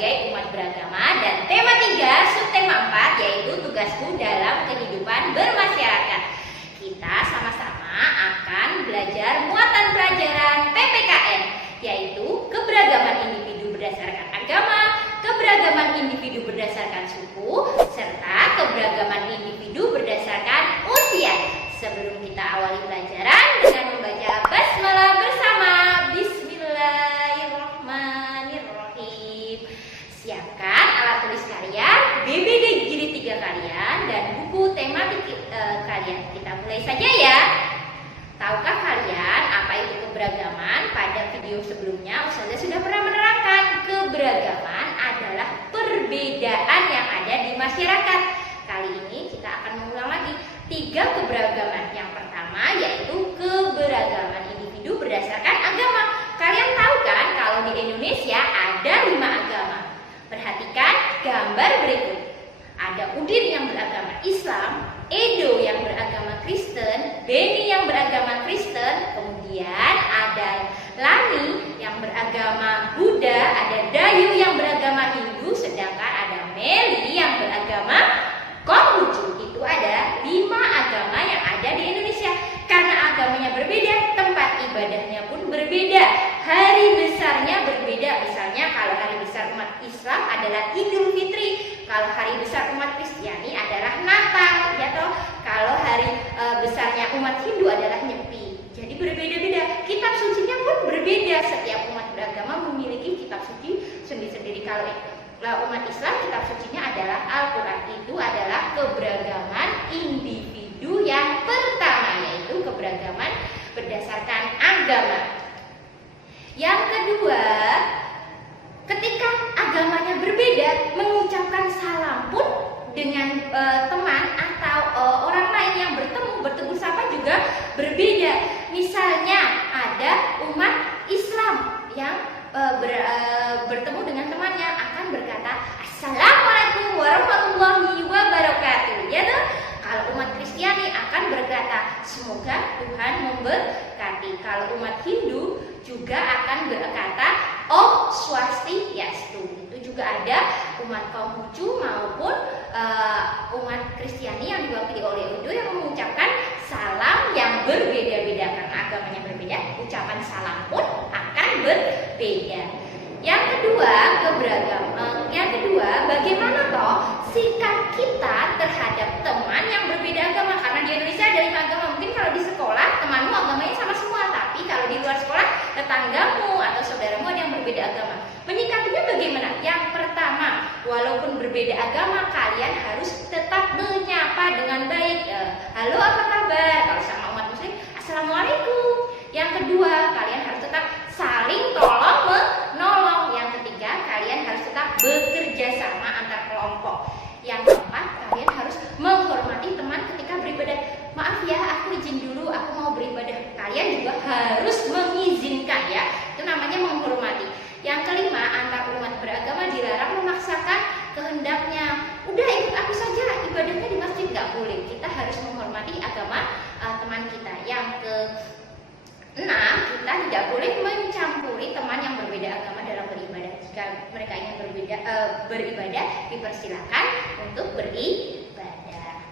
sebagai umat beragama, dan tema 3, subtema 4 yaitu tugasku dalam kehidupan bermasyarakat. Kita sama-sama akan belajar muatan pelajaran PPKN, yaitu keberagaman individu berdasarkan agama, keberagaman individu berdasarkan suku, serta keberagaman individu berdasarkan usia. Sebelum kita awali pelajaran dengan membaca basmalah bersama, Bismillahirrahmanirrahim. Siapkan alat tulis kalian, BBD jilid 3 kalian, dan buku tematik kalian. Kita mulai saja ya. Tahukah kalian apa itu keberagaman? Pada video sebelumnya Ustazah sudah pernah menerangkan keberagaman adalah perbedaan yang ada di masyarakat. Kali ini kita akan mengulang lagi 3 keberagaman. Yang pertama yaitu keberagaman individu berdasarkan agama. Kalian tahu kan kalau di Indonesia ada 5 agama. Perhatikan gambar berikut. Ada Udin yang beragama Islam, Edo yang beragama Kristen, Beni yang beragama Kristen, kemudian ada Lani yang beragama Buddha, ada Dayu yang beragama Hindu, sedangkan ada Meli yang beragama Konghucu. Itu ada 5 agama yang ada di Indonesia. Karena agamanya berbeda, tempat ibadahnya pun berbeda, hari besarnya berbeda. Misalnya kalau hari besar umat Islam adalah Idul Fitri, kalau hari besar umat Kristiani adalah Natal, ya toh. Kalau hari besarnya umat Hindu adalah Nyepi. Jadi berbeda-beda. Kitab sucinya pun berbeda. Setiap umat beragama memiliki kitab suci sendiri-sendiri. Kalau umat Islam, kitab sucinya adalah Al-Quran. Itu adalah keberagaman individu yang pertama, yaitu keberagaman berdasarkan agama. Yang kedua, ketika agamanya berbeda, mengucapkan salam pun dengan teman atau orang lain yang bertemu sapa juga berbeda. Misalnya ada umat Islam yang bertemu dengan temannya akan berkata Assalamualaikum warahmatullahi wabarakatuh, ya toh? Kalau umat Kristiani akan berkata semoga Tuhan memberkati. Kalau umat Hindu juga akan berkata Om Swastiastu. Itu juga ada umat Konghucu maupun umat Kristiani yang diwakili oleh Hindu yang mengucapkan salam yang berbeda-beda. Karena agamanya berbeda, ucapan salam pun akan berbeda. Yang kedua, bagaimana toh sikap kita terhadap teman yang berbeda agama? Karena di Indonesia ada 5 agama. Mungkin kalau di sekolah temanmu agamanya sama semua, tapi kalau di luar sekolah tetanggamu atau saudaramu ada yang berbeda agama. Menyikapinya bagaimana? Yang pertama, walaupun berbeda agama, kalian harus tetap menyapa dengan baik. Halo, apa kabar? Kalau sama umat muslim, Assalamualaikum. Yang kedua, kalian harus tetap saling tolong menolong. Yang ketiga, kalian harus tetap bekerja sama antar kelompok. Yang keempat, kalian harus menghormati teman ketika beribadah. Maaf ya, aku izin dulu, aku mau beribadah. Kalian juga harus mengizinkan ya. Itu namanya menghormati. Yang kelima, antar umat beragama dilarang memaksakan kehendaknya. Udah ikut aku saja, ibadahnya di masjid, nggak boleh. Kita harus menghormati agama teman kita. Yang ke-6, kita tidak boleh mencampuri teman yang berbeda agama dalam beribadah. Jika mereka ingin beribadah, dipersilakan untuk beribadah.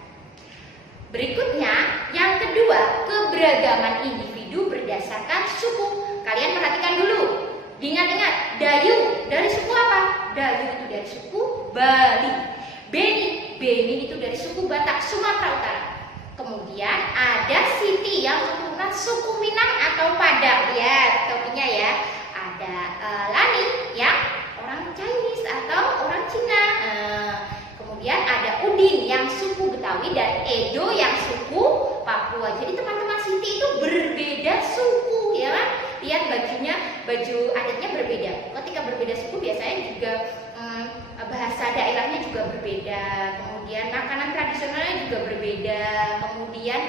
Berikutnya, yang kedua, keberagaman individu berdasarkan suku. Kalian perhatikan dulu. Diingat-ingat, Dayu dari suku apa? Dayu itu dari suku Bali. Beni itu dari suku Batak, Sumatera Utara. Kemudian ada Siti yang keturunan suku Minang atau Padang. Lihat topinya ya. Ada Lani yang orang Chinese atau orang Cina. Kemudian ada Udin yang suku Betawi dan Edo yang suku Papua. Jadi teman-teman Siti itu berbeda suku, ya kan? Lihat bajunya, baju adatnya berbeda. Ketika berbeda suku biasanya juga bahasa daerahnya juga berbeda. Kemudian makanan tradisionalnya juga berbeda. Kemudian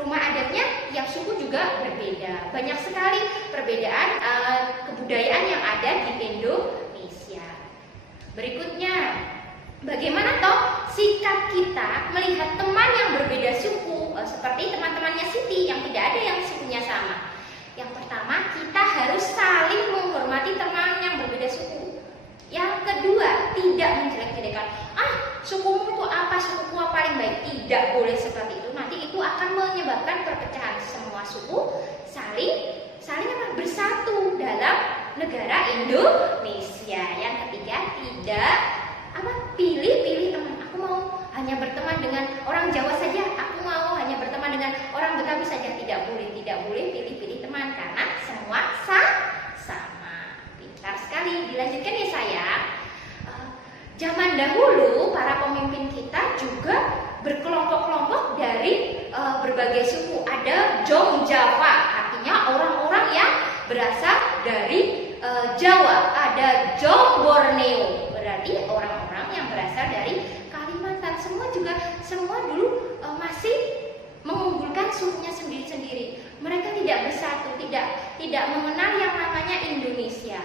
rumah adatnya tiap suku juga berbeda. Banyak sekali perbedaan kebudayaan yang ada di Indonesia. Berikutnya, bagaimana toh sikap kita melihat teman yang berbeda suku, seperti teman-temannya Siti yang tidak ada yang sukunya sama. Yang pertama, kita harus saling menghormati teman yang berbeda suku. Yang tidak menjelek-jelekan. Sukumu itu apa, sukuku paling baik. Tidak boleh seperti itu. Nanti itu akan menyebabkan perpecahan. Semua suku saling bersatu dalam negara Indonesia. Yang ketiga, tidak pilih-pilih teman. Aku mau hanya berteman dengan orang Jawa saja. Aku mau hanya berteman dengan orang Betawi saja. Tidak boleh pilih-pilih teman karena semua sama. Pintar sekali. Dilanjutkan ya sayang. Zaman dahulu para pemimpin kita juga berkelompok-kelompok dari berbagai suku. Ada Jong Java, artinya orang-orang yang berasal dari Jawa. Ada Jong Borneo, berarti orang-orang yang berasal dari Kalimantan. Semua dulu masih mengunggulkan sukunya sendiri-sendiri. Mereka tidak bersatu, tidak mengenal yang namanya Indonesia.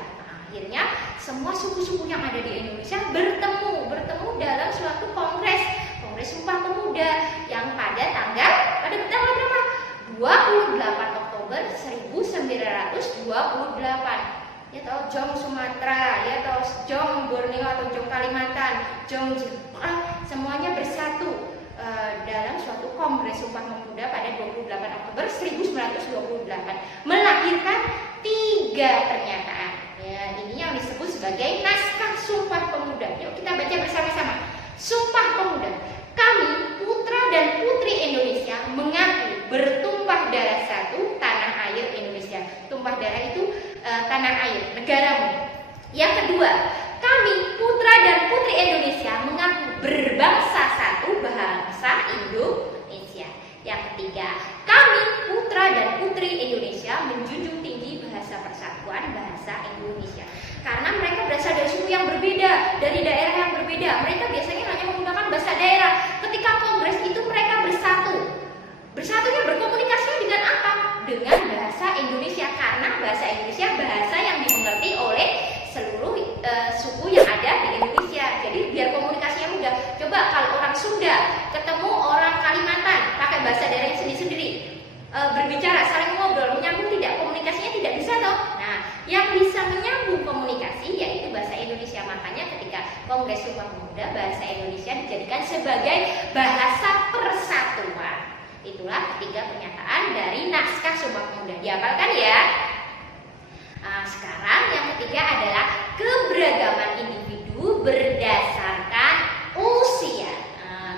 Akhirnya semua suku-suku yang ada di Indonesia bertemu dalam suatu kongres Sumpah Pemuda yang pada tanggal berapa? 28 Oktober 1928. Ya toh, Jong Sumatera, ya toh, Jong Borneo atau Jong Kalimantan, Jong Jepang, semuanya bersatu dalam suatu kongres Sumpah Pemuda pada 28 Oktober 1928 melahirkan 3 pernyataan. Ya, ini yang disebut sebagai naskah Sumpah Pemuda. Yuk kita baca bersama-sama. Sumpah Pemuda. Kami, putra dan putri Indonesia, mengaku bertumpah darah satu tanah air Indonesia. Tumpah darah itu tanah air, negaramu. Yang kedua, kami, putra dan putri Indonesia, mengaku berbangsa satu, bangsa Indonesia. Yang ketiga, kami, putra dan putri Indonesia, menjunjung tinggi bahasa persatuan, bahasa Indonesia. Karena mereka berasal dari suku yang berbeda, dari daerah yang berbeda. Mereka biasanya hanya menggunakan bahasa daerah. Ketika kongres itu mereka bersatu. Bersatunya berkomunikasinya dengan apa? Dengan bahasa Indonesia. Karena bahasa Indonesia bahasa yang dimengerti oleh seluruh suku yang ada di Indonesia. Jadi biar komunikasinya mudah. Coba kalau orang Sunda ketemu orang Kalimantan pakai bahasa daerahnya sendiri-sendiri, berbicara, saling ngobrol, menyambung tidak? Komunikasinya tidak bisa toh? Nah, yang bisa menyambung komunikasi yaitu bahasa Indonesia. Makanya ketika Kongres Sumpah Pemuda, bahasa Indonesia dijadikan sebagai bahasa persatuan. Itulah 3 pernyataan dari naskah Sumpah Pemuda. Dihafalkan ya. Sekarang yang ketiga adalah keberagaman individu berdasarkan usia.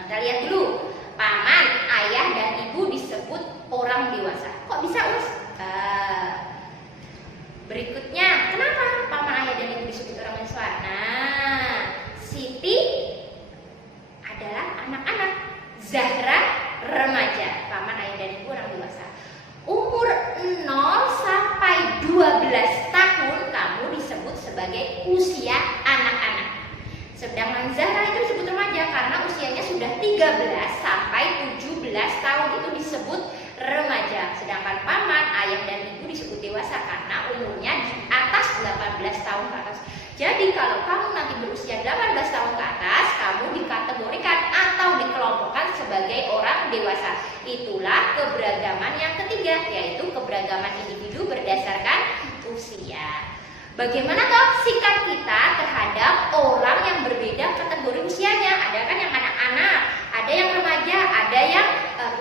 Kita lihat dulu. Paman, ayah, dan ibu disebut orang dewasa. Kok bisa, Us? Berikutnya, kenapa paman, ayah, dan ibu disebut orang dewasa? Nah, Siti adalah anak-anak, Zahra remaja, paman, ayah, dan ibu orang dewasa. Umur 0 sampai 12 tahun kamu disebut sebagai usia anak-anak. Sedangkan Zahra itu disebut remaja karena usianya sudah 13 sampai 17 tahun, itu disebut remaja. Sedangkan paman, ayah, dan ibu disebut dewasa karena umurnya di atas 18 tahun ke atas. Jadi kalau kamu nanti berusia 18 tahun ke atas, kamu dikategorikan atau dikelompokkan sebagai orang dewasa. Itulah keberagaman yang ketiga, yaitu keberagaman individu berdasarkan usia. Bagaimana toh sikap kita terhadap orang yang berbeda kategori usianya? Ada kan yang anak-anak, ada yang remaja, ada yang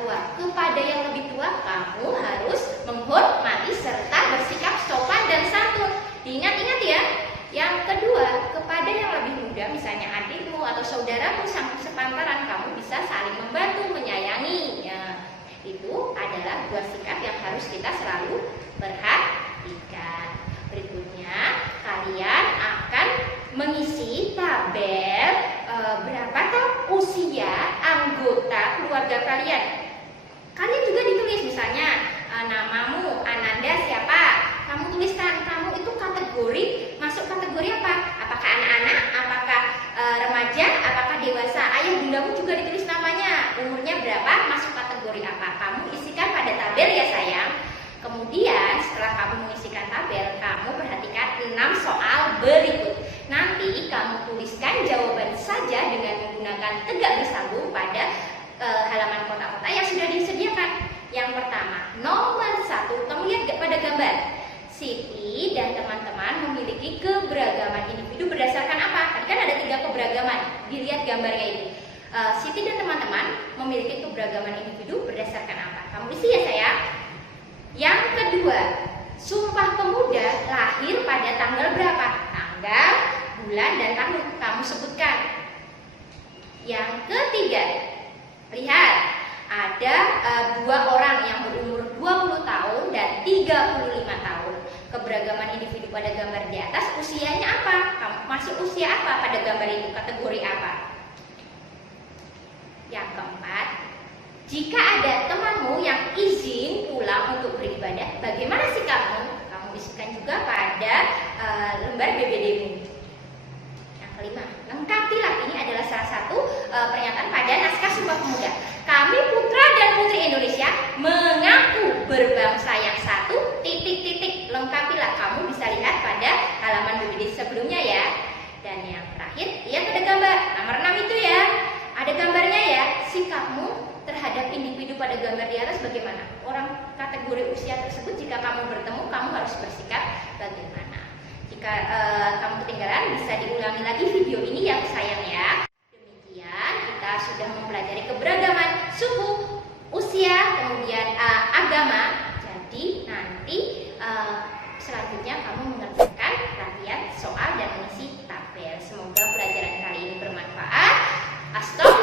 tua. Kepada yang lebih tua kamu harus menghormati serta bersikap sopan dan santun. Diingat-ingat ya. Yang kedua, kepada yang lebih muda, misalnya adikmu atau saudaramu sepantaran, kamu bisa saling membantu, menyayangi. Ya, itu adalah 2 sikap yang harus kita selalu perhatikan. Berikutnya, kalian akan mengisi tabel berapa toh usia anggota keluarga kalian. Kalian juga ditulis, misalnya namamu, Ananda siapa? Kamu tuliskan, kamu itu kategori, masuk kategori apa? Apakah anak-anak, apakah remaja, apakah dewasa? Ayah bundamu juga ditulis namanya, umurnya berapa, masuk kategori apa? Kamu isikan pada tabel ya sayang. Kemudian setelah kamu mengisikan tabel, kamu perhatikan 6 soal berikut. Nanti kamu tuliskan jawaban saja dengan menggunakan tegak bersambung pada halaman kotak-kotak yang sudah disediakan. Yang pertama, nomor 1, kamu lihat pada gambar. Siti dan teman teman-teman memiliki keberagaman individu berdasarkan apa? Tadi kan ada 3 keberagaman. Dilihat gambarnya ini. Siti dan teman-teman memiliki keberagaman individu berdasarkan apa? Kamu isi ya sayang. Yang kedua, Sumpah Pemuda lahir pada tanggal berapa? Tanggal, bulan, dan tahun. Kamu sebutkan. Yang ketiga, lihat. Ada 2 orang yang berumur 20 tahun dan 35 tahun. Keberagaman individu pada gambar di atas, usianya apa? Kamu masuk usia apa pada gambar itu? Kategori apa? Yang keempat, jika ada temanmu yang izin pulang untuk beribadah, bagaimana sikapmu? Kamu isikan juga pada lembar BBD-mu. Yang kelima, lengkapilah. Ini adalah salah satu pernyataan pada naskah Sumpah Pemuda. Kami putra dan putri Indonesia mengaku berbangsa yang satu, titik-titik. Lengkapilah. Kamu bisa lihat pada halaman BBD sebelumnya ya. Dan yang terakhir, lihat pada gambar nomor 6 itu ya. Ada gambarnya ya. Sikapmu terhadap individu pada gambar di atas bagaimana? Orang kategori usia tersebut jika kamu bertemu, kamu harus bersikap bagaimana? Jika kamu ketinggalan, bisa diulangi lagi video ini ya sayang ya. Demikian kita sudah mempelajari keberagaman suku, usia, kemudian agama. Jadi nanti selanjutnya kamu mengerjakan latihan soal dan mengisi tabel. Semoga pelajaran kali ini bermanfaat. Astagfirullah.